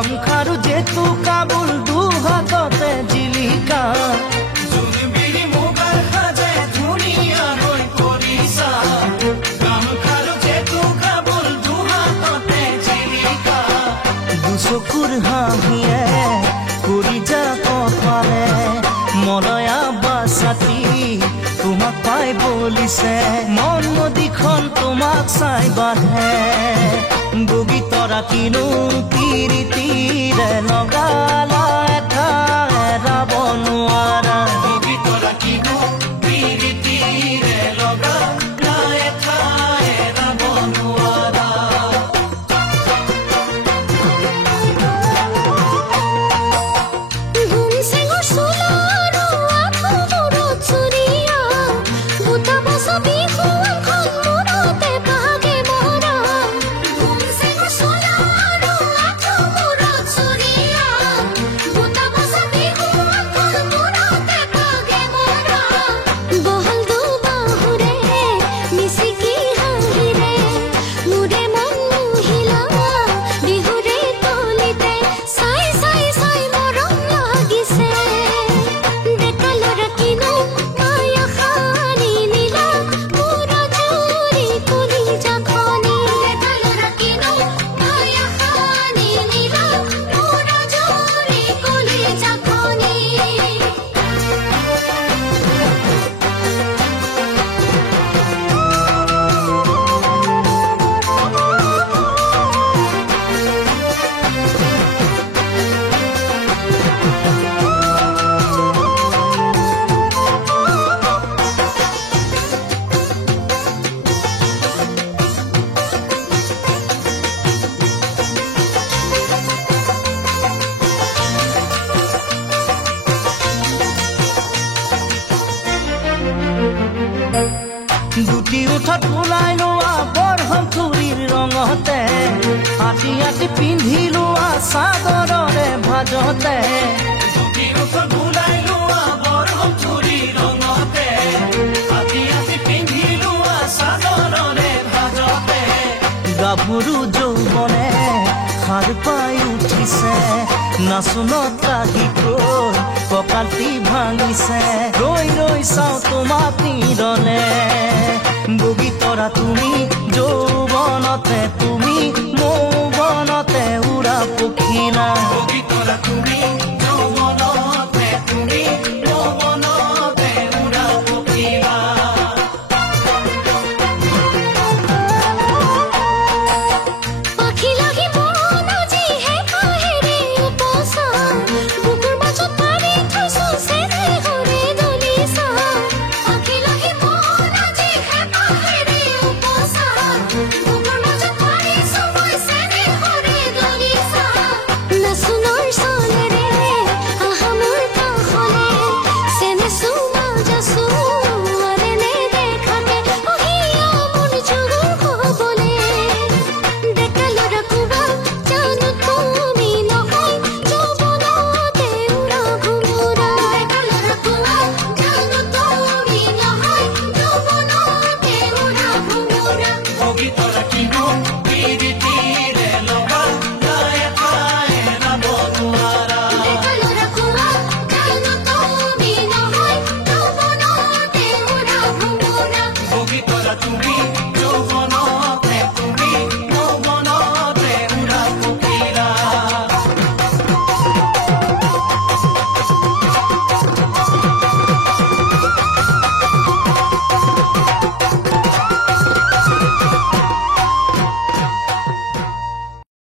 গামখাৰু জেতু কাবুল দুহাততে জিলিকা জোনবিৰি মুগাৰ সাজে ধুনীয়াকৈ কৰিছা গামখাৰু জেতু কাবুল দুহাততে জিলিকা দুচকুৰ হাঁহিয়ে কৰি যা কপালে মলয়া বাছাতি তোমাক পাই বলিছে মন নদীখন তোমাক চাই বাঢ়ে বগী তৰা কিনো পিৰিতিৰে লগালা এটা এৰাব নোৱাৰা বগী তৰা কিনো পিৰিতিৰে লগালা এটা এৰাব নোৱাৰা দুটি উঠত ওলাই লোৱা বৰহম চুৰিৰ ৰঙতে আটি আটি পিন্ধি লোৱা চাদৰৰে ভাজতে দুটি উঠত ওলাই লোৱা বৰহম চুৰিৰ ৰঙতে আটি আটি পিন্ধি লোৱা চাদৰৰে ভাজতে গাভৰু যৌৱনে সাৰ পাই উঠিছে নাচোনত কাহিকৈ কঁকালটি ভাঙিছে ৰৈ ৰৈ চাওঁ তোমাক নিৰলে বগী তৰা তুমি যৌৱনতে তুমি মৌৱনতে উৰা পখিলা